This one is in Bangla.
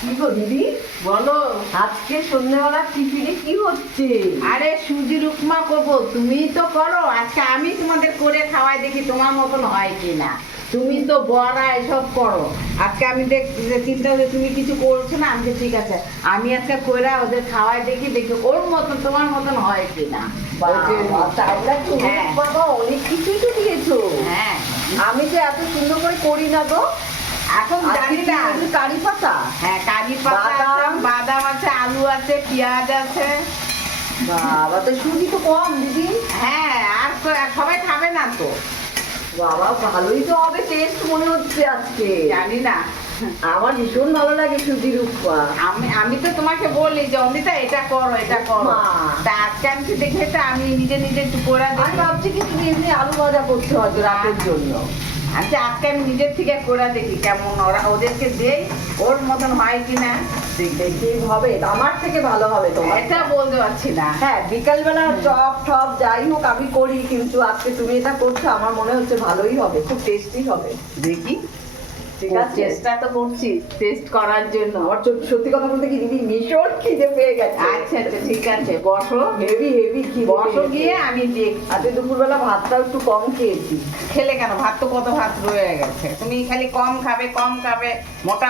কি গো দিদি, বলো। আজকে সন্ধ্যেবেলা টিফিনে কি হচ্ছে? আরে সুজির উপমা করবো, তুমিই তো করো। আজকে আমি তোমাদের করে খাওয়াই, দেখি তোমার মতন হয় কিনা। তুমি তো বড়া এসব করো, আজকে আমি চিন্তা করি তুমি কিছু করছো না, আমি ঠিক আছে আমি আজকে কইরা ওদের খাওয়াই, দেখি দেখি ওর মতন তোমার মতন হয় কিনা। বাবা, তাই নাকি? হ্যাঁ। বাবা, অনেক কিছুই তো দিয়েছো। হ্যাঁ, আমি যে এত সুন্দর করে করি না গো। এখন জানি না। কারি পাতা, হ্যাঁ, কারি পাতা আছে, বাদাম। বাদাম আছে, আলু আছে, পেঁয়াজ আছে। বাবা তো সুজি তো কম দিদি। হ্যাঁ, আর সবাই খাবে না তো। বাবা, ভালোই তো হবে, টেস্ট মনে হচ্ছে আজকে। জানি না, আমার ভীষণ ভালো লাগে সুজির উপমা। আমি আমি তো তোমাকে বলি যে অমৃতা এটা করো, এটা করো। মা। তা আজকে আমি দেখে তো আমি নিজে নিজে একটু করে আমি দেখি। ভাবছি কি তুমি এমনি আলু ভাজা করছো হয়তো রাতের জন্য। আচ্ছা, আজকে আমি নিজের থেকে করে দেখি কেমন ওদেরকে দেই, ওর মতন হয় কিনা। দেখেই হবে, আমার থেকে ভালো হবে তোমার। এটা বলতে পারছি না। হ্যাঁ, বিকালবেলা চপ টপ যাই হোক আমি করি, কিন্তু আজকে তুমি এটা করছো, আমার মনে হচ্ছে ভালোই হবে, খুব টেস্টি হবে। দেখি, ঠিক আছে। চেষ্টা তো করছি টেস্ট করার জন্য। আমার সত্যি কথা বলতে কি দিদি, ভীষণ খিদে পেয়ে গেছে। আচ্ছা আচ্ছা, ঠিক আছে, বসো। হেভি হেভি খিদে বসো পেয়ে গিয়ে, গেছে। আমি দেখি। আজকে দুপুরবেলা ভাতটাও একটু কম খেয়েছি। খেলে কেন, ভাত তো কত ভাত রয়ে গেছে। তুমি খালি কম খাবে কম খাবে, মোটা